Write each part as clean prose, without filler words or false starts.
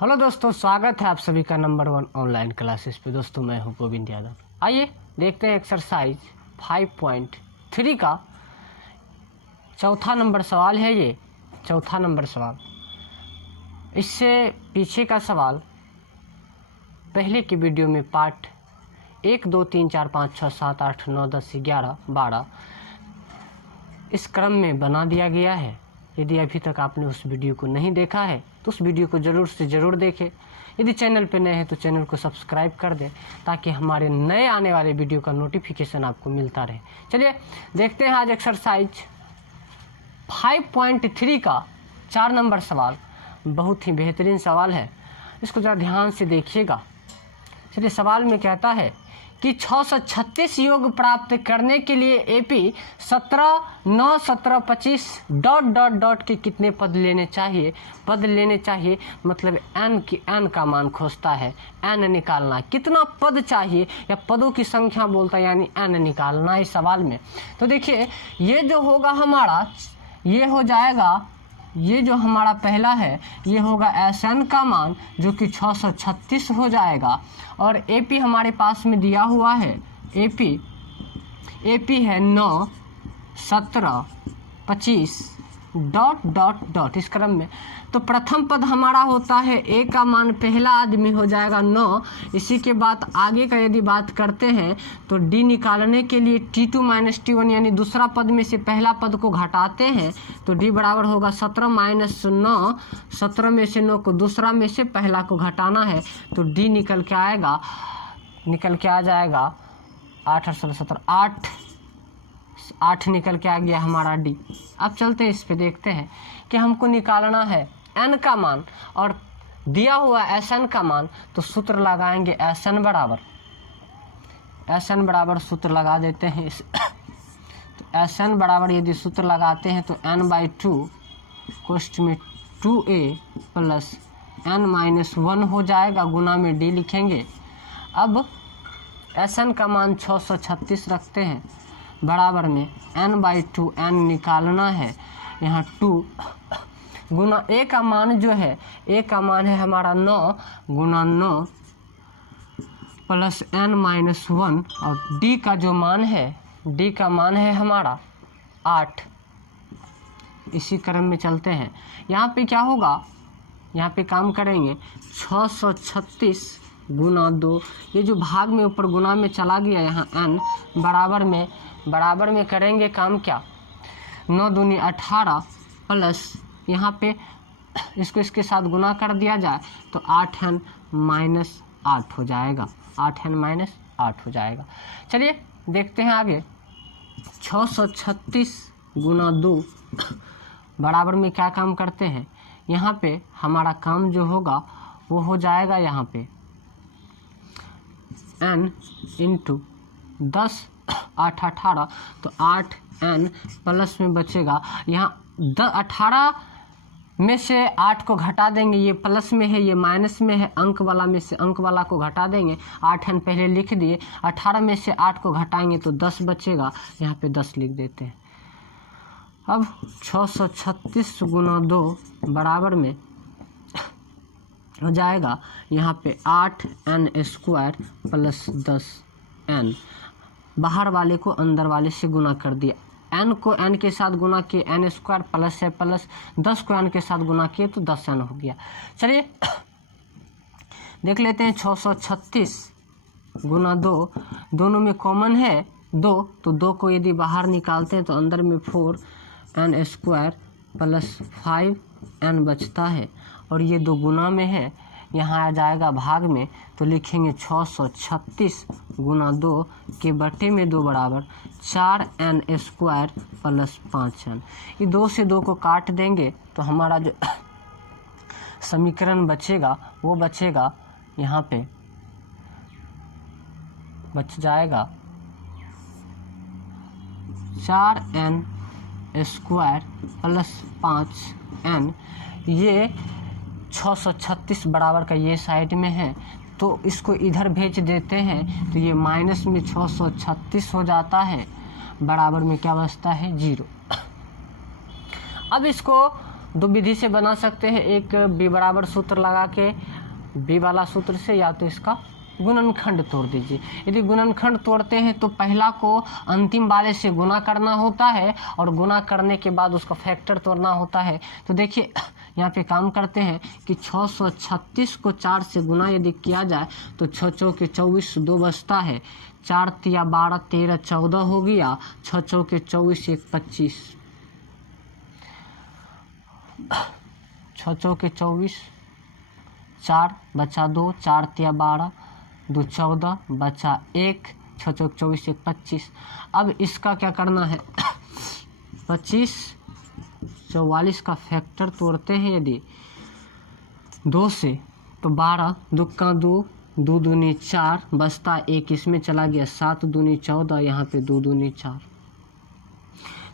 Hello दोस्तों, स्वागत है आप सभी का नंबर 1 ऑनलाइन क्लासेस पे। दोस्तों मैं हूं गोविंद यादव। आइए देखते हैं एक्सरसाइज 5.3 का चौथा नंबर सवाल है। ये चौथा नंबर सवाल, इससे पीछे का सवाल पहले की वीडियो में पार्ट 1, 2, 3, 4, 5, 6, 7, 8, 9, 10, 11, 12 इस क्रम में बना दिया गया है। यदि अभी तक आपने उस वीडियो को नहीं देखा है तो उस वीडियो को ज़रूर से ज़रूर देखें। यदि चैनल पे नए हैं तो चैनल को सब्सक्राइब कर दें ताकि हमारे नए आने वाले वीडियो का नोटिफिकेशन आपको मिलता रहे। चलिए देखते हैं आज एक्सरसाइज 5.3 का 4 नंबर सवाल। बहुत ही बेहतरीन सवाल है, इसको ज़रा ध्यान से देखिएगा। चलिए, सवाल में कहता है कि 636 योग प्राप्त करने के लिए एपी 17, 9, 17, 25 ... के कितने पद लेने चाहिए मतलब n का मान खोजता है। n निकालना, कितना पद चाहिए या पदों की संख्या बोलता है, यानी n निकालना इस सवाल में। तो देखिए, ये जो होगा हमारा, ये हो जाएगा, ये जो हमारा पहला है ये होगा Sn का मान जो कि 636 हो जाएगा। और AP हमारे पास में दिया हुआ है, AP है 9, 17, 25 ... इस क्रम में। तो प्रथम पद हमारा होता है A का मान, पहला आदमी हो जाएगा 9। इसी के बाद आगे का यदि बात करते हैं तो D निकालने के लिए T2 - T1 यानी दूसरा पद में से पहला पद को घटाते हैं तो D बराबर होगा 17 - 9। 17 में से 9 को दूसरा में से पहला को घटाना है तो D निकल के आ जाएगा 8, 8, 16, 17, 8 निकल के आ गया हमारा D। अब चलते हैं, इस पे देखते हैं कि हमको निकालना है n का मान और दिया हुआ Sn का मान। तो सूत्र लगाएंगे Sn बराबर सूत्र लगा देते हैं इस तो Sn बराबर यदि सूत्र लगाते हैं तो n/2 कोष्ठ में 2a प्लस n-1 हो जाएगा, गुना में D लिखेंगे। अब Sn का मान 636 रखते हैं, बराबर में n/2 n निकालना है। यहाँ 2 गुना A का मान जो है, A का मान है हमारा 9 गुना 9 प्लस n-1 और D का जो मान है, D का मान है हमारा 8। इसी क्रम में चलते हैं। यहाँ पे क्या होगा, यहाँ पे काम करेंगे 636 गुना 2, ये जो भाग में ऊपर गुना में चला गया, यहाँ n बराबर में करेंगे काम क्या, 9 दूनी 18 प्लस यहाँ पे इसको इसके साथ गुना कर दिया जाए तो 8n - 8 हो जाएगा, 8n - 8 हो जाएगा। चलिए देखते हैं आगे। 636 गुना 2 बराबर में क्या काम करते हैं, यहाँ पे हमारा काम जो होगा वो हो जाएगा यहाँ पे n × 10, 8, 18 तो 8n प्लस में बचेगा। यहाँ 18 में से 8 को घटा देंगे, ये प्लस में है ये माइनस में है, अंक वाला में से अंक वाला को घटा देंगे। 8n पहले लिख दिए, 18 में से 8 को घटाएंगे तो 10 बचेगा, यहाँ पे 10 लिख देते हैं। अब 636 गुना 2 बराबर में हो जाएगा यहाँ पे 8n² प्लस 10n, बाहर वाले को अंदर वाले से गुना कर दिया। n को n के साथ गुना किए, n² प्लस है प्लस, 10 को n के साथ गुना किए तो 10n हो गया। चलिए देख लेते हैं। 636 गुना 2, दोनों में कॉमन है 2, तो 2 को यदि बाहर निकालते हैं तो अंदर में 4n² प्लस 5n बचता है और ये 2 गुना में है, यहाँ आ जाएगा भाग में तो लिखेंगे 636 गुना 2 के बटे में 2 बराबर 4n² प्लस 5n। ये 2 से 2 को काट देंगे तो हमारा जो समीकरण बचेगा वो बचेगा, यहाँ पे बच जाएगा 4n² प्लस 5n। ये 636 बराबर का ये साइड में है तो इसको इधर भेज देते हैं तो ये माइनस में 636 हो जाता है, बराबर में क्या बचता है 0। अब इसको दो विधि से बना सकते हैं, एक b बराबर सूत्र लगा के b वाला सूत्र से, या तो इसका गुणनखंड तोड़ दीजिए। यदि गुणनखंड तोड़ते हैं तो पहला को अंतिम वाले से गुना करना होता है और गुना करने के बाद उसका फैक्टर तोड़ना होता है। तो देखिए यहाँ पे काम करते हैं कि 636 को 4 से गुना यदि किया जाए तो 6 चौके 24, 2 बचता है, 4 तिया 12, 13 14 हो गया, 6 चौके 24, 1 25, 6 चौके 24, 4 बचा 2, 4 तिया 12, 2 14 बचा 1, 6 चौक 24, 1 25। अब इसका क्या करना है 25 44 का फैक्टर तोड़ते हैं यदि 2 से तो 12, 2 का 2, 2 दूनी 4 बचता 1, इसमें चला गया 7 दूनी 14, यहाँ पे 2 दूनी 4,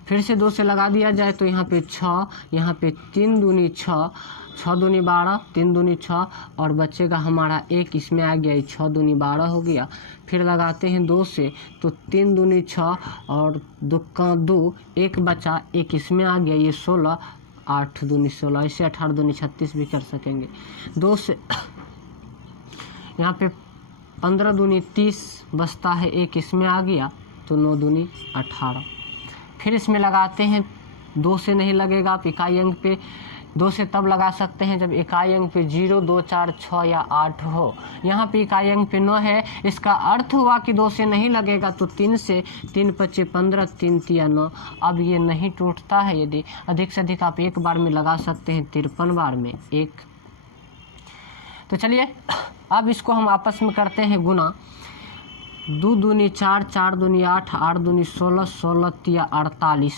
फिर से 2 से लगा दिया जाए तो यहाँ पे 6, यहाँ पे 3 दूनी 6, 6 दूनी 12, 3 दूनी 6 और बचेगा हमारा 1, इसमें आ गया 6 दूनी 12 हो गया। फिर लगाते हैं 2 से तो 3 दूनी 6 और 2 का 2, 1 बचा, 1 इसमें आ गया, ये 16, 8 दूनी 16, इसे 18 दूनी 36 भी कर सकेंगे। 2 से यहाँ पे 15 दूनी 30 बचता है, 1 इसमें आ गया तो 9 दूनी 18। फिर इसमें लगाते हैं, 2 से नहीं लगेगा, आप इकाई अंक पे 2 से तब लगा सकते हैं जब इकाई अंक पे 0, 2, 4, 6 या 8 हो। यहाँ पे इकाई अंक पे 9 है, इसका अर्थ हुआ कि 2 से नहीं लगेगा तो 3 से, 3 पचे 15, 3 तिया 9। अब ये नहीं टूटता है, यदि अधिक से अधिक आप एक बार में लगा सकते हैं 53 बार में 1। तो चलिए अब इसको हम आपस में करते हैं गुना। 2 दूनी 4, 4 दूनी 8, 8 दूनी 16, 16 तिया 48,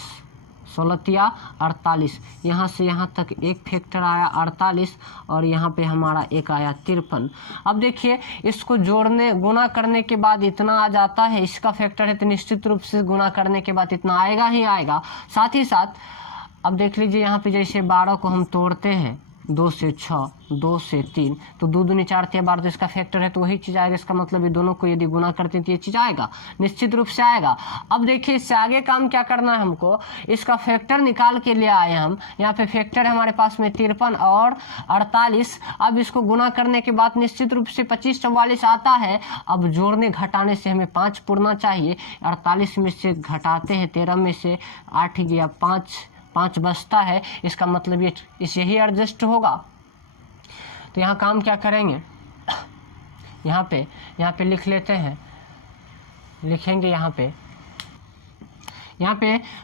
16 तिया 48। यहाँ से यहाँ तक एक फैक्टर आया 48 और यहाँ पे हमारा एक आया 53। अब देखिए इसको जोड़ने गुना करने के बाद इतना आ जाता है, इसका फैक्टर है तो निश्चित रूप से गुना करने के बाद इतना आएगा ही आएगा। साथ ही साथ अब देख लीजिए यहाँ पे जैसे 12 को हम तोड़ते हैं 2 से 6, 2 से 3 तो 2 दूनी 4 तिया 12, तो इसका फैक्टर है तो वही चीज़ आएगा। इसका मतलब ये दोनों को यदि गुना करते हैं तो ये चीज़ आएगा, निश्चित रूप से आएगा। अब देखिए इससे आगे काम क्या करना है हमको, इसका फैक्टर निकाल के ले आए हम। यहाँ पे फैक्टर है हमारे पास में 53 और 48। अब इसको गुना करने के बाद निश्चित रूप से 25 44 आता है। अब जोड़ने घटाने से हमें 5 पुरना चाहिए। 48 में से घटाते हैं 13 में से 8 गया 5 बचता है, इसका मतलब ये इसे ही एडजस्ट होगा। तो यहाँ काम क्या करेंगे, यहाँ पे लिख लेते हैं, लिखेंगे यहाँ पे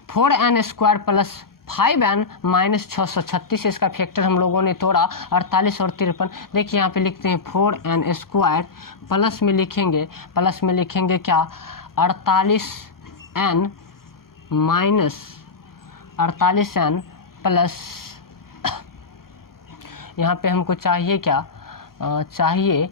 4n square plus 5n minus 636, इसका फैक्टर हम लोगों ने तोड़ा 48 और 53। देखिए यहाँ पे लिखते हैं 4n स्क्वायर प्लस में लिखेंगे क्या 48n माइनस 48n प्लस यहाँ पे हमको चाहिए क्या चाहिए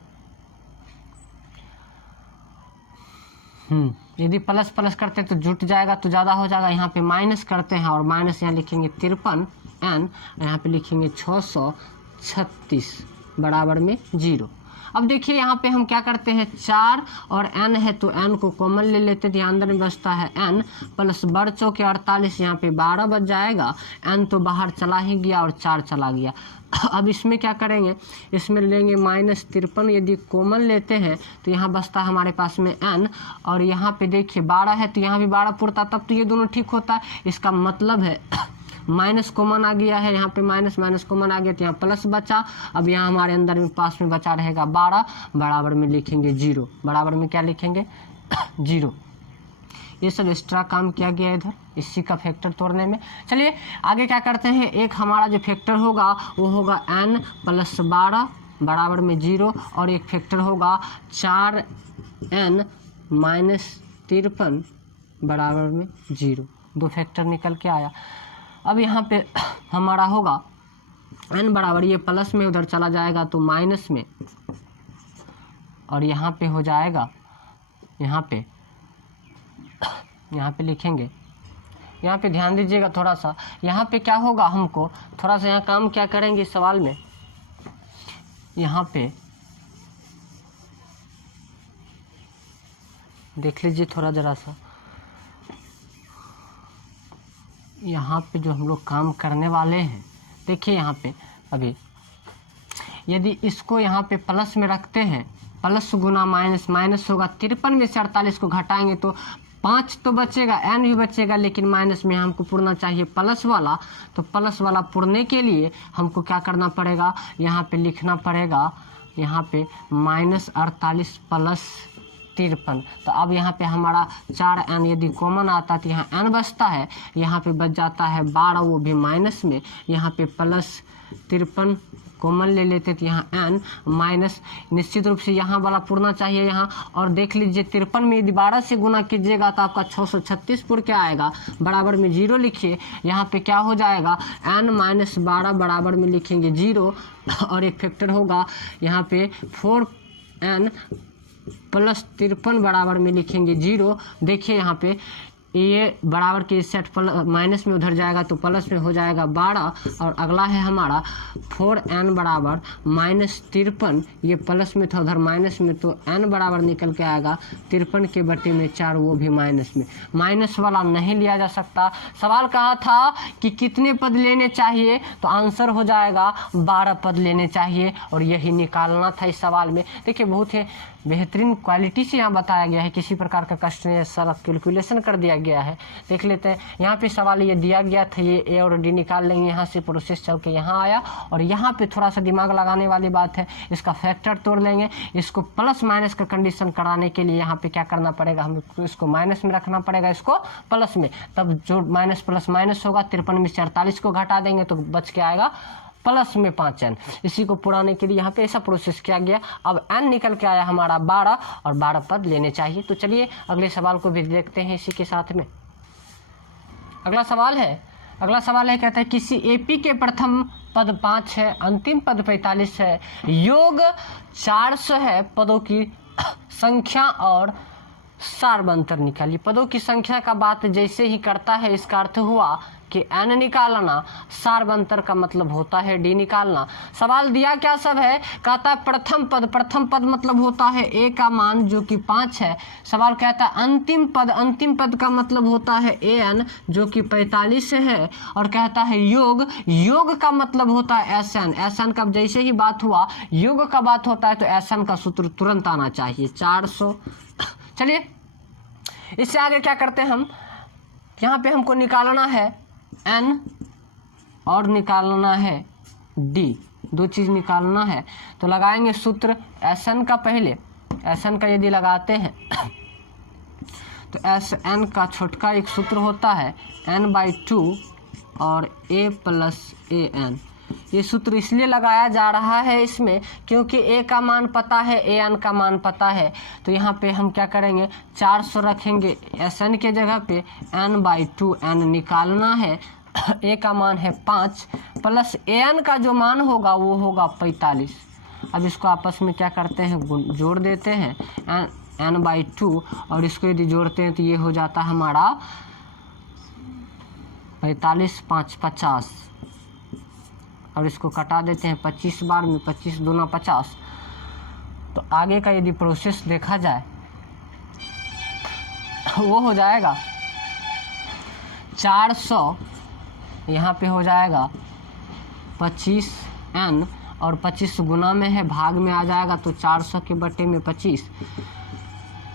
यदि प्लस प्लस करते तो जुट जाएगा तो ज़्यादा हो जाएगा। यहाँ पे माइनस करते हैं और माइनस यहाँ लिखेंगे 53n, यहाँ पे लिखेंगे 636 बराबर में 0। अब देखिए यहाँ पे हम क्या करते हैं 4 और n है तो n को कॉमन ले लेते हैं, अंदर में बचता है n प्लस बढ़ चौके 48, यहाँ पे 12 बच जाएगा, n तो बाहर चला ही गया और 4 चला गया। अब इसमें क्या करेंगे, इसमें लेंगे -53, यदि कॉमन लेते हैं तो यहाँ बचता है हमारे पास में n और यहाँ पे देखिए 12 है तो यहाँ भी 12 पुरता, तब तो ये दोनों ठीक होता है। इसका मतलब है माइनस कॉमन आ गया है, यहाँ पे माइनस कॉमन आ गया तो यहाँ प्लस बचा। अब यहाँ हमारे अंदर में पास में बचा रहेगा 12, बराबर में लिखेंगे 0, बराबर में क्या लिखेंगे 0। ये सब एक्स्ट्रा काम किया गया इधर इसी का फैक्टर तोड़ने में। चलिए आगे क्या करते हैं, एक हमारा जो फैक्टर होगा वो होगा n प्लस 12 बराबर में 0 और एक फैक्टर होगा 4n माइनस 53 बराबर में 0। दो फैक्टर निकल के आया। अब यहाँ पे हमारा होगा n बराबर, ये प्लस में उधर चला जाएगा तो माइनस में, और यहाँ पे हो जाएगा यहाँ पे लिखेंगे, यहाँ पे ध्यान दीजिएगा थोड़ा सा। यहाँ पे क्या होगा, हमको थोड़ा सा यहाँ काम क्या करेंगे इस सवाल में, यहाँ पे देख लीजिए थोड़ा ज़रा सा, यहाँ पे जो हम लोग काम करने वाले हैं देखिए यहाँ पे अभी यदि इसको यहाँ पे प्लस में रखते हैं, प्लस गुना माइनस, माइनस होगा 53 में से 48 को घटाएंगे तो 5 तो बचेगा, n भी बचेगा, लेकिन माइनस में हमको पुरना चाहिए प्लस वाला। तो प्लस वाला पुरने के लिए हमको क्या करना पड़ेगा, यहाँ पे लिखना पड़ेगा, यहाँ पे -48 प्लस 53। तो अब यहाँ पे हमारा 4n यदि कॉमन आता है तो यहाँ n बचता है, यहाँ पे बच जाता है 12, वो भी माइनस में, यहाँ पे प्लस 53 कॉमन ले लेते तो यहाँ n माइनस, निश्चित रूप से यहाँ वाला पुरना चाहिए यहाँ। और देख लीजिए 53 में यदि 12 से गुना कीजिएगा तो आपका 636 पुर के आएगा, बराबर में 0 लिखिए। यहाँ पे क्या हो जाएगा, n माइनस 12 बराबर में लिखेंगे 0 और एक फैक्टर होगा यहाँ पे 4n प्लस 53 बराबर में लिखेंगे 0। देखिए यहाँ पे ये बराबर के सेट माइनस में उधर जाएगा तो प्लस में हो जाएगा 12। और अगला है हमारा 4n बराबर -53, ये प्लस में था उधर माइनस में, तो n बराबर निकल के आएगा 53 के बटे में 4, वो भी माइनस में। माइनस वाला नहीं लिया जा सकता। सवाल कहा था कि कितने पद लेने चाहिए, तो आंसर हो जाएगा 12 पद लेने चाहिए और यही निकालना था इस सवाल में। देखिए बहुत ही बेहतरीन क्वालिटी से यहाँ बताया गया है, किसी प्रकार का कष्ट नहीं, सारा कैलकुलेशन कर दिया गया है। देख लेते हैं यहाँ पे सवाल ये दिया गया था, ये ए और डी निकाल लेंगे, यहाँ से प्रोसेस चल के यहाँ आया। और यहाँ पे थोड़ा सा दिमाग लगाने वाली बात है, इसका फैक्टर तोड़ लेंगे, इसको प्लस माइनस का कंडीशन कराने के लिए यहाँ पे क्या करना पड़ेगा, हमको इसको माइनस में रखना पड़ेगा, इसको प्लस में, तब जो माइनस प्लस माइनस होगा 53 में से 48 को घटा देंगे तो बच के आएगा प्लस में 5n। इसी को पुराने के लिए यहाँ पे ऐसा प्रोसेस किया गया। अब n निकल के आया हमारा 12 और 12 पद लेने चाहिए। तो चलिए अगले सवाल को भी देखते हैं इसी के साथ में। अगला सवाल है कहता है किसी एपी के प्रथम पद 5 है, अंतिम पद 45 है, योग 400 है, पदों की संख्या और सारबंतर निकालिए। पदों की संख्या का बात जैसे ही करता है इसका अर्थ हुआ कि n निकालना, सारबंतर का मतलब होता है d निकालना। सवाल दिया क्या सब है, कहता है प्रथम पद मतलब होता है a का मान जो कि 5 है। सवाल कहता है अंतिम पद का मतलब होता है an जो कि 45 है। और कहता है योग का मतलब होता है sn का जैसे ही बात हुआ, योग का बात होता है तो sn का सूत्र तुरंत आना चाहिए 400। चलिए इससे आगे क्या करते हैं हम, यहाँ पे हमको निकालना है n और निकालना है d, दो चीज़ निकालना है। तो लगाएंगे सूत्र Sn का, पहले Sn का यदि लगाते हैं तो Sn का छोटका एक सूत्र होता है n/2 और a + an। ये सूत्र इसलिए लगाया जा रहा है इसमें क्योंकि a का मान पता है, an का मान पता है। तो यहाँ पे हम क्या करेंगे, 400 रखेंगे Sn के जगह पे, n/2 n निकालना है। a का मान है 5 प्लस an का जो मान होगा वो होगा 45। अब इसको आपस में क्या करते हैं, जोड़ देते हैं n/2 और इसको यदि जोड़ते हैं तो ये हो जाता है हमारा 45 5 50 और इसको कटा देते हैं 25 बार में, 25 दूना 50। तो आगे का यदि प्रोसेस देखा जाए वो हो जाएगा 400, यहाँ पे हो जाएगा 25n और 25 गुना में है, भाग में आ जाएगा तो 400 के बटे में 25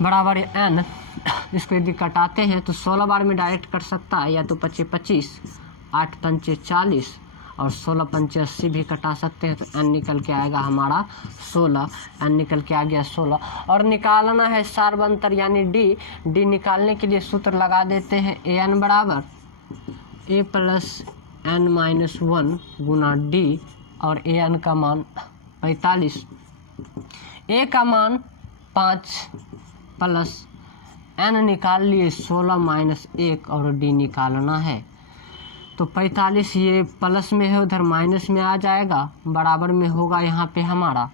बराबर n। इसको यदि कटाते हैं तो 16 बार में डायरेक्ट कट सकता है, या तो 25 8 पंचे 40 और 16 पंचे 80 भी कटा सकते हैं। तो n निकल के आएगा हमारा 16, n निकल के आ गया 16। और निकालना है सारबंतर यानी d निकालने के लिए सूत्र लगा देते हैं an बराबर a + n-1 गुना d और an का मान 45, a का मान 5 प्लस n निकाल लिए 16 - 1 और d निकालना है। तो 45 ये प्लस में है उधर माइनस में आ जाएगा, बराबर में होगा यहाँ पे हमारा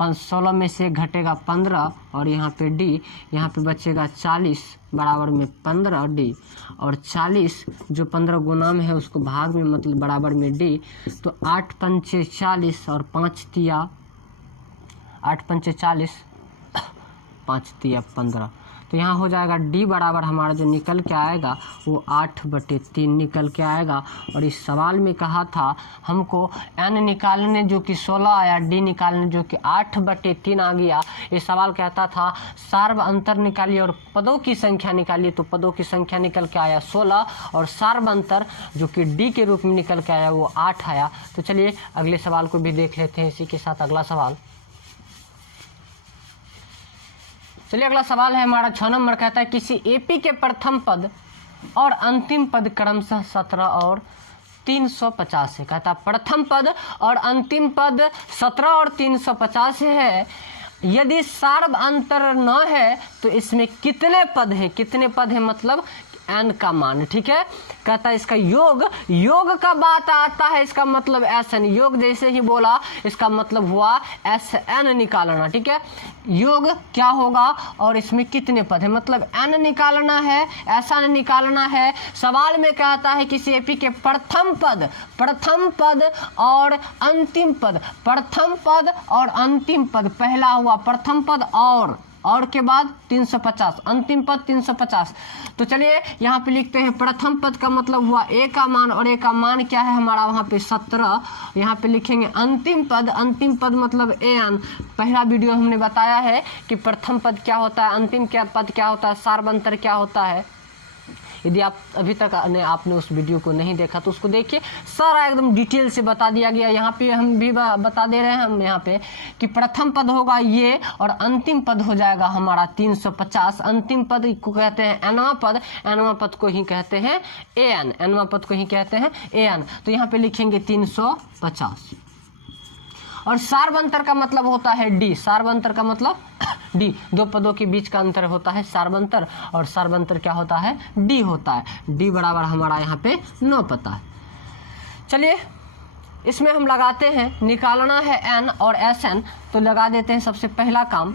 16 में से घटेगा 15 और यहाँ पे d, यहाँ पे बचेगा 40 बराबर में 15d और 40 जो 15 गुना में है उसको भाग में मतलब बराबर में d। तो 8 पंचे 40 और 5 तिया 8 पंचे 40 5 तिया 15। तो यहाँ हो जाएगा d बराबर हमारा जो निकल के आएगा वो 8/3 निकल के आएगा। और इस सवाल में कहा था हमको n निकालने जो कि 16 आया, d निकालने जो कि 8/3 आ गया। ये सवाल कहता था सार्व अंतर निकालिए और पदों की संख्या निकालिए, तो पदों की संख्या निकल के आया 16 और सार्व अंतर जो कि d के रूप में निकल के आया वो 8 आया। तो चलिए अगले सवाल को भी देख लेते हैं। इसी के साथ अगला सवाल, चलिए अगला सवाल है हमारा 6 नंबर। कहता है किसी एपी के प्रथम पद और अंतिम पद क्रमशः 17 और 350 है। कहता है प्रथम पद और अंतिम पद 17 और 350 है। यदि सार्व अंतर न है तो इसमें कितने पद हैं? कितने पद हैं मतलब n का मान, ठीक है। कहता है इसका योग का बात आता है, इसका मतलब Sn, योग जैसे ही बोला इसका मतलब हुआ Sn निकालना, ठीक है। योग क्या होगा और इसमें कितने पद है मतलब n निकालना है, Sn निकालना है। सवाल में कहता है किसी एपी के प्रथम पद और अंतिम पद, प्रथम पद और अंतिम पद, पहला हुआ प्रथम पद और के बाद 350, अंतिम पद 350। तो चलिए यहाँ पे लिखते हैं प्रथम पद का मतलब हुआ a का मान, और a का मान क्या है हमारा वहाँ पे 17। यहाँ पे लिखेंगे अंतिम पद मतलब an। पहला वीडियो हमने बताया है कि प्रथम पद क्या होता है, अंतिम पद क्या होता है, सार्व अंतर क्या होता है। यदि आप अभी तक आपने उस वीडियो को नहीं देखा तो उसको देखिए, सारा एकदम डिटेल से बता दिया गया। यहाँ पे हम भी बता दे रहे हैं हम यहाँ पे कि प्रथम पद होगा ये और अंतिम पद हो जाएगा हमारा 350। अंतिम पद को कहते हैं nवां पद, nवां पद को ही कहते हैं an, nवां पद को ही कहते हैं an। तो यहाँ पे लिखेंगे 350। और सार्व अंतर का मतलब होता है d, सार्व अंतर का मतलब d, दो पदों के बीच का अंतर होता है सार्व अंतर, और सार्व अंतर क्या होता है d होता है। d बराबर हमारा यहाँ पे 9 पता है। चलिए इसमें हम लगाते हैं, निकालना है n और Sn, तो लगा देते हैं सबसे पहला काम,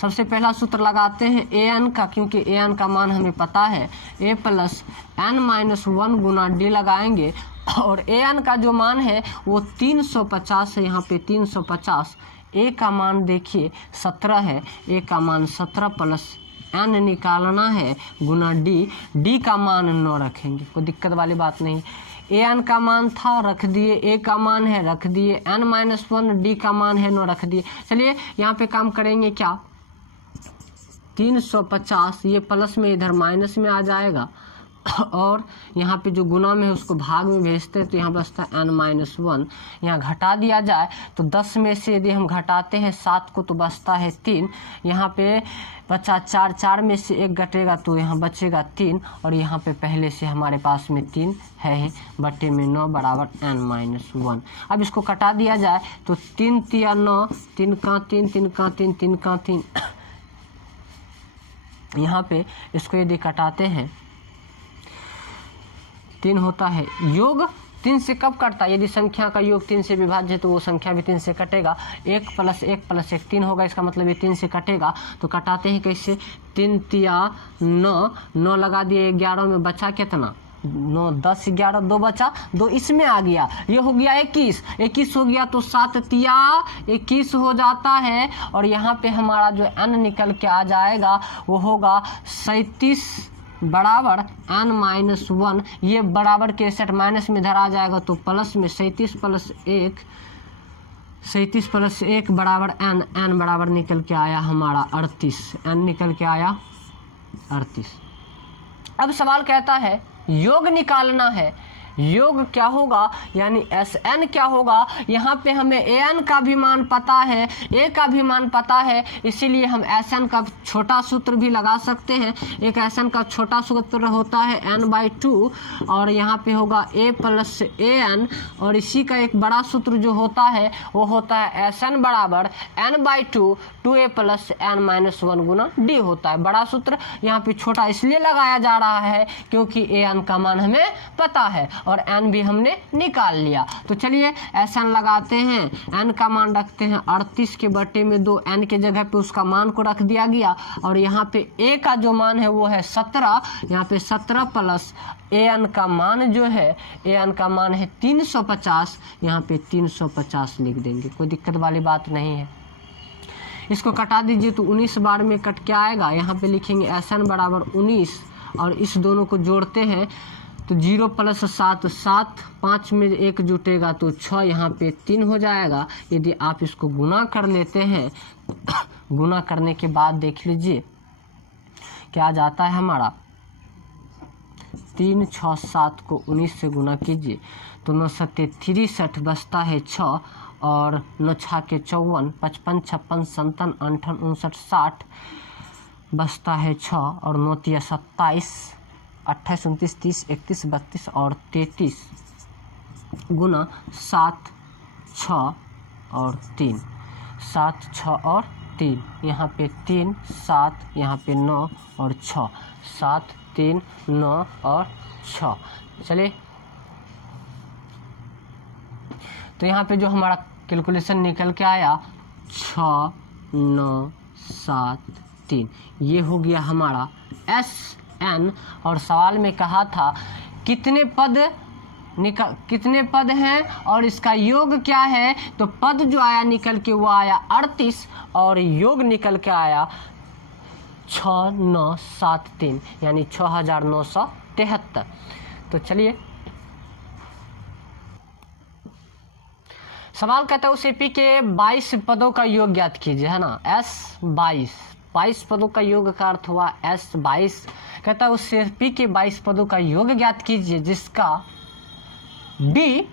सबसे पहला सूत्र लगाते हैं an का, क्योंकि an का मान हमें पता है, a plus n-1 Guna d लगाएंगे। और an का जो मान है वो 350 है, यहाँ पे 350। a का मान देखिए 17 है, a का मान 17 प्लस n निकालना है गुना d का मान 9 रखेंगे, कोई दिक्कत वाली बात नहीं। an का मान था रख दिए, a का मान है रख दिए, n-1 d का मान है 9 रख दिए। चलिए यहाँ पे काम करेंगे क्या, 350 ये प्लस में इधर माइनस में आ जाएगा, और यहाँ पे जो गुना में है उसको भाग में भेजते हैं, तो यहाँ बचता है n-1। यहाँ घटा दिया जाए तो 10 में से यदि हम घटाते हैं 7 को तो बचता है 3। यहाँ पे बचा 4, 4 में से 1 घटेगा तो यहाँ बचेगा 3, और यहाँ पे पहले से हमारे पास में 3 है, बटे में 9 बराबर n-1। अब इसको कटा दिया जाए तो 3 तिया 9, 3 का 3, 3 का 3, 3 का 3। यहाँ पे इसको यदि कटाते हैं 3 होता है, योग 3 से कब कटता है, यदि संख्या का योग 3 से विभाज्य है तो वो संख्या भी 3 से कटेगा। 1 प्लस 1 प्लस 1 3 होगा, इसका मतलब ये 3 से कटेगा। तो कटाते हैं कैसे, 3 तिया 9, 9 लगा दिए 11 में बचा कितना 9, 10 11 2 बचा 2, इसमें आ गया, ये हो गया 21 हो गया, तो 7 तिया 21 हो जाता है। और यहाँ पे हमारा जो n निकल के आ जाएगा वो होगा 37 बराबर n-1। ये बराबर के सेट माइनस में धरा जाएगा तो प्लस में 37 प्लस 1 बराबर n बराबर निकल के आया हमारा 38, n निकल के आया 38। अब सवाल कहता है योग निकालना है, योग क्या होगा यानी Sn क्या होगा। यहाँ पे हमें an का भी मान पता है, a का भी मान पता है, इसीलिए हम Sn का छोटा सूत्र भी लगा सकते हैं। एक Sn का छोटा सूत्र होता है n/2, और यहाँ पे होगा a प्लस an, और इसी का एक बड़ा सूत्र जो होता है वो होता है Sn बराबर n/2 2a प्लस n-1 गुना d होता है। बड़ा सूत्र यहाँ पे छोटा इसलिए लगाया जा रहा है क्योंकि an का मान हमें पता है और n भी हमने निकाल लिया। तो चलिए Sn लगाते हैं, n का मान रखते हैं 38 के बटे में 2, n के जगह पे उसका मान को रख दिया गया, और यहाँ पे a का जो मान है वो है 17, यहाँ पे 17 प्लस an का मान जो है, an का मान है 350, यहाँ पे 350 लिख देंगे, कोई दिक्कत वाली बात नहीं है। इसको कटा दीजिए तो 19 बार में कट के आएगा। यहाँ पे लिखेंगे SN बराबर 19 और इस दोनों को जोड़ते हैं तो 0 + 7 7, 5 में 1 जुटेगा तो 6, यहाँ पे 3 हो जाएगा। यदि आप इसको गुना कर लेते हैं गुना करने के बाद देख लीजिए क्या जाता है हमारा, 3 6 7 को 19 से गुना कीजिए तो 9 7 63 बचता है 6 और 9 6 के 54, 55 56 57 58 59 60 बचता है 6 और 9 3 27 28 29 30 31 32 और 33 गुना 7 6 और 3, 7 6 और 3, यहाँ पे 3 7, यहाँ पे 9 और 6, 7 3 9 और 6। चलिए तो यहाँ पे जो हमारा कैलकुलेशन निकल के आया 6 9 7 3, ये हो गया हमारा SN। और सवाल में कहा था कितने पद हैं और इसका योग क्या है, तो पद जो आया निकल के वो आया 38 और योग निकल के आया 6973 यानी 6973। तो चलिए सवाल कहता है उस एपी के 22 पदों का योग ज्ञात कीजिए, है ना। S22 पदों का योग का अर्थ हुआ S22। कहता है उस एपी के 22 पदों का योग ज्ञात कीजिए जिसका D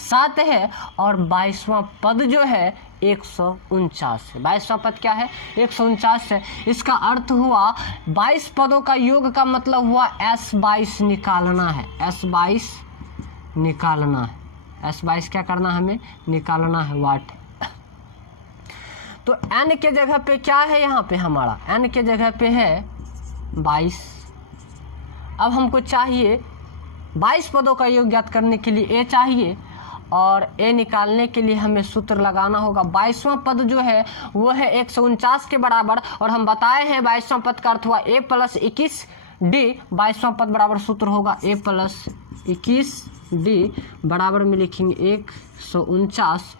7 है और 22वां पद जो है 149 है। 22वां पद क्या है, 149 है। इसका अर्थ हुआ 22 पदों का योग का मतलब हुआ S22 निकालना है, S22 निकालना है, S22 क्या करना है, हमें निकालना है वाट। तो n के जगह पे क्या है, यहाँ पे हमारा n के जगह पे है 22। अब हमको चाहिए 22 पदों का योग ज्ञात करने के लिए a चाहिए और a निकालने के लिए हमें सूत्र लगाना होगा। 22वां पद जो है वो है 149 के बराबर और हम बताए हैं 22वां पद का अर्थ हुआ a + 21d। 22वां पद बराबर सूत्र होगा a + 21d बराबर में लिखेंगे 149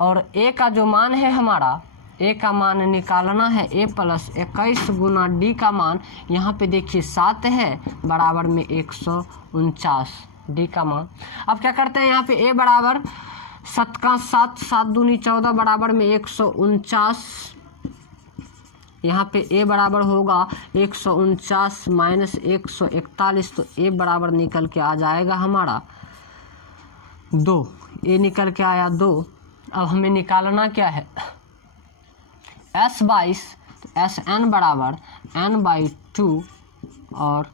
और a का जो मान है हमारा, a का मान निकालना है a + 21 गुना d का मान, यहाँ पे देखिए 7 है बराबर में 149 d का मान। अब क्या करते हैं, यहाँ पे a बराबर 7 का 7, 7 दूनी 14 बराबर में 149। यहाँ पे a बराबर होगा 149 माइनस 141 तो a बराबर निकल के आ जाएगा हमारा 2। a निकल के आया 2। अब हमें निकालना क्या है, S22 तो SN बराबर n/2 और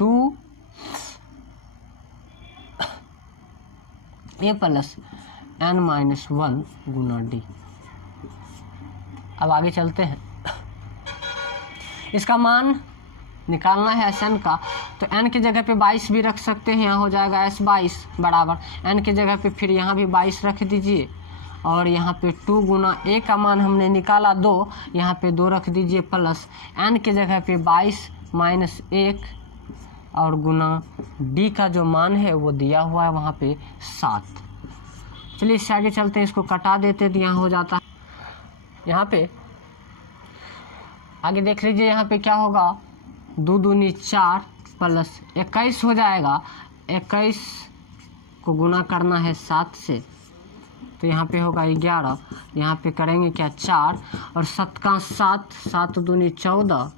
2 a + n-1 गुना d। अब आगे चलते हैं, इसका मान निकालना है SN का, तो n की जगह पे 22 भी रख सकते हैं, यहाँ हो जाएगा S22 बराबर n की जगह पे फिर यहाँ भी 22 रख दीजिए और यहाँ पे 2 गुना a का मान हमने निकाला 2, यहाँ पे 2 रख दीजिए प्लस n की जगह पे 22 माइनस 1 और गुना d का जो मान है वो दिया हुआ है वहाँ पे 7। चलिए इससे आगे चलते हैं, इसको कटा देते हैं तो यहाँ हो जाता है, यहाँ पे आगे देख लीजिए यहाँ पे क्या होगा, 2 दूनी 4 प्लस 21 हो जाएगा। 21 को गुना करना है 7 से तो यहाँ पे होगा 11, यहाँ पे करेंगे क्या 4 और 7 का 7, 7 दूनी 14,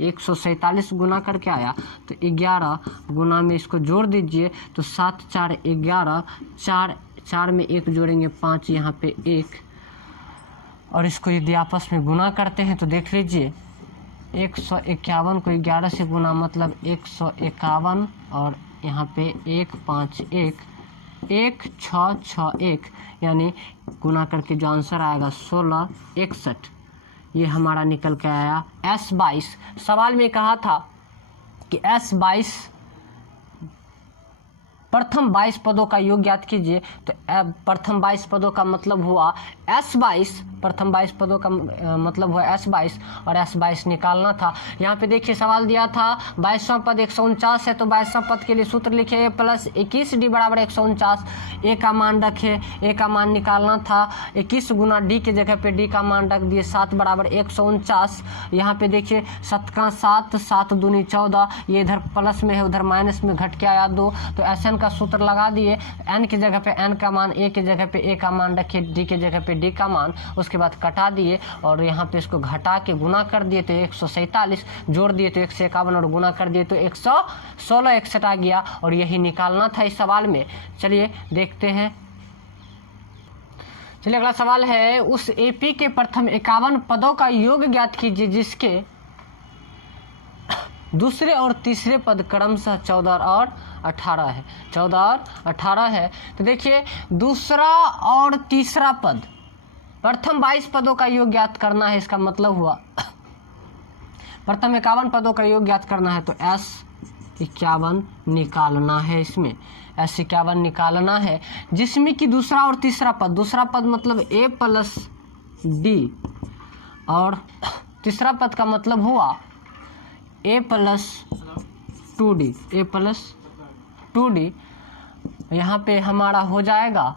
147 गुना करके आया तो 11 गुना में इसको जोड़ दीजिए तो 7 4 11, 4 में 1 जोड़ेंगे 5, यहाँ पे 1 और इसको यदि आपस में गुना करते हैं तो देख लीजिए 151 को 11 से गुना मतलब 151 और यहाँ पे 1 5 1 1 6 6 1 यानी गुना करके जो आंसर आएगा 16 61, ये हमारा निकल के आया S22। सवाल में कहा था कि S22 प्रथम 22 पदों का योग ज्ञात कीजिए, तो प्रथम 22 पदों का मतलब हुआ S22 प्रथम 22 पदों का मतलब हुआ S22 और S22 निकालना था। यहाँ पे देखिए सवाल दिया था 22वां पद 149 है, तो 22वां पद के लिए सूत्र लिखे प्लस 21D बराबर 149। ए का मान रखे, ए का मान निकालना था 21 गुना डी के जगह पे डी का मान रख दिए 7 बराबर 149। यहाँ पे देखिए 7 का 7, 7 दूनी 14, ये इधर प्लस में है उधर माइनस में घट के आया 2, तो SN का सूत्र लगा दिए। n की जगह पे n का मान, a की जगह पे a का मान रखे, d की जगह पे d का मान, उसके बाद कटा दिए और यहाँ पे इसको घटा के गुना कर दिए तो 147, जोड़ दिए तो 151 और गुना कर दिए तो 116 61 आ गया और यही निकालना था इस सवाल में। चलिए देखते हैं। चलिए अगला सवाल है, उस AP के प्रथम 51 पदों का योग ज्ञात कीजिए जिसके दूसरे और तीसरे पद क्रमशः 14 और 18 है। 14 और 18 है, तो देखिए दूसरा और तीसरा पद, प्रथम 22 पदों का योग ज्ञात करना है। इसका मतलब हुआ प्रथम 51 पदों का योग ज्ञात करना है तो S51 निकालना है। इसमें S51 निकालना है जिसमें कि दूसरा और तीसरा पद, दूसरा पद मतलब A प्लस D और तीसरा पद का मतलब हुआ A plus 2D, A plus 2D। यहाँ पे हमारा हो जाएगा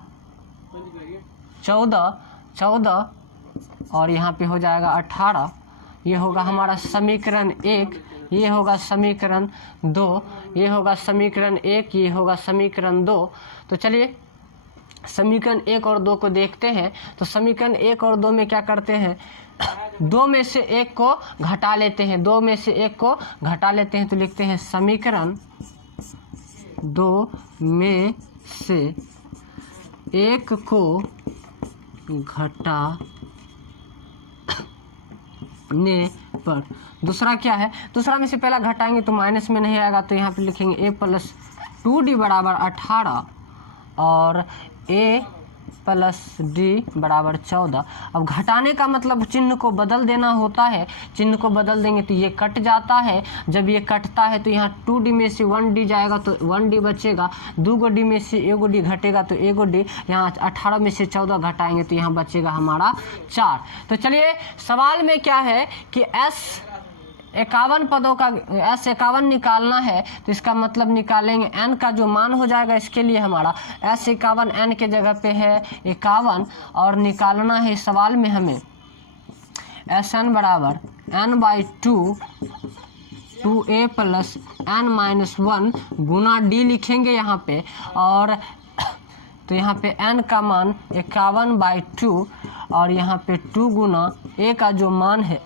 14 और यहाँ पे हो जाएगा 18। ये होगा हमारा समीकरण 1, ये होगा समीकरण 2, ये होगा समीकरण 1, ये होगा समीकरण 2। तो चलिए समीकरण 1 और 2 को देखते हैं। तो समीकरण 1 और 2 में क्या करते हैं, 2 में से 1 को घटा लेते हैं, 2 में से 1 को घटा लेते हैं तो लिखते हैं समीकरण 2 में से 1 को घटाने पर दूसरा क्या है, दूसरा में से पहला घटाएंगे तो माइनस में नहीं आएगा, तो यहाँ पे लिखेंगे A प्लस 2D बराबर 18 और A प्लस D बराबर 14। अब घटाने का मतलब चिन्ह को बदल देना होता है, चिन्ह को बदल देंगे तो ये कट जाता है। जब ये कटता है तो यहाँ 2D में से 1D जाएगा तो 1D बचेगा, 2D में से 1D घटेगा तो 1D, यहाँ 18 में से 14 घटाएंगे तो यहाँ बचेगा हमारा 4। तो चलिए सवाल में क्या है कि S51 पदों का S51 निकालना है, तो इसका मतलब निकालेंगे n का जो मान हो जाएगा इसके लिए हमारा S51 n के जगह पे है 51 और निकालना है इस सवाल में हमें Sn बराबर n/2 2a प्लस n-1 गुना d लिखेंगे यहाँ पे, और तो यहाँ पे n का मान 51/2 और यहाँ पे 2 गुना a का जो मान है,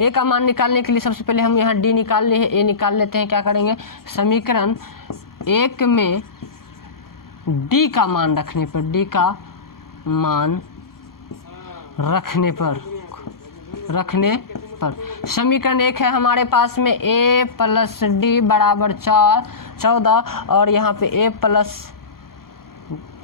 ए का मान निकालने के लिए सबसे पहले हम यहाँ डी निकाल लिए हैं, ए निकाल लेते हैं। क्या करेंगे, समीकरण 1 में डी का मान रखने पर, डी का मान रखने पर समीकरण 1 है हमारे पास में ए प्लस डी बराबर 14 और यहाँ पे ए प्लस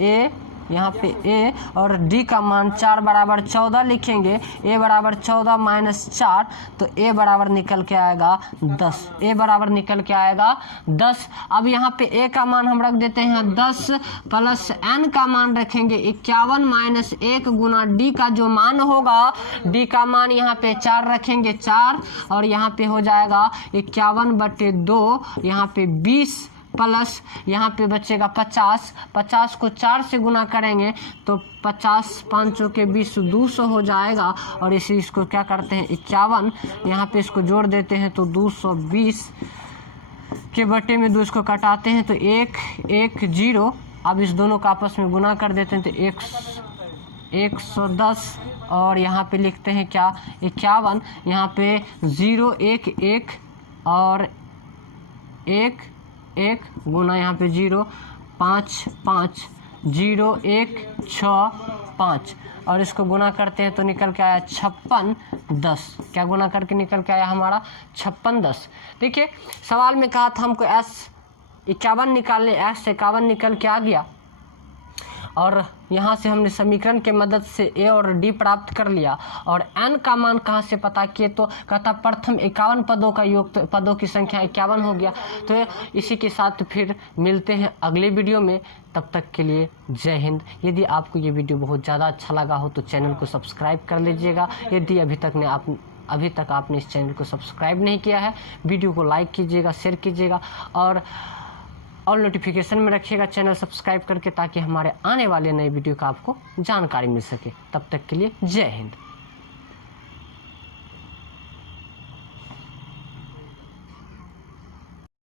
ए, यहाँ पे a और d का मान 4 बराबर 14 लिखेंगे। a बराबर 14 माइनस 4 तो a बराबर निकल के आएगा 10, a बराबर निकल के आएगा 10। अब यहाँ पे a का मान हम रख देते हैं 10 प्लस n का मान रखेंगे 51 माइनस 1 गुना d का जो मान होगा, d का मान यहाँ पे 4 रखेंगे 4 और यहाँ पे हो जाएगा 51/2, यहाँ पे 20 प्लस यहाँ पे बचेगा 50, 50 को 4 से गुना करेंगे तो 50 5 के 20 200 हो जाएगा और इसको क्या करते हैं 51, यहाँ पे इसको जोड़ देते हैं तो 220 के बटे में 2 इसको कटाते हैं तो 1 1 0। अब इस दोनों का आपस में गुना कर देते हैं तो 110 और यहाँ पे लिखते हैं क्या 51, यहाँ पे 0 1 1 और 1 1 गुना यहाँ पे 0 5 5 0 1 6 5 और इसको गुना करते हैं तो निकल के आया 56 10। क्या गुना करके निकल के आया हमारा 56 10। देखिए सवाल में कहा था हमको S51 निकालने, S51 निकल के आ गया और यहाँ से हमने समीकरण के मदद से ए और डी प्राप्त कर लिया। और एन का मान कहाँ से पता किए, तो कहता प्रथम 51 पदों का योग, तो पदों की संख्या 51 हो गया। तो इसी के साथ फिर मिलते हैं अगले वीडियो में, तब तक के लिए जय हिंद। यदि आपको ये वीडियो बहुत ज़्यादा अच्छा लगा हो तो चैनल को सब्सक्राइब कर लीजिएगा। यदि अभी तक आपने इस चैनल को सब्सक्राइब नहीं किया है, वीडियो को लाइक कीजिएगा, शेयर कीजिएगा और नोटिफिकेशन में रखिएगा चैनल सब्सक्राइब करके, ताकि हमारे आने वाले नए वीडियो का आपको जानकारी मिल सके। तब तक के लिए जय हिंद।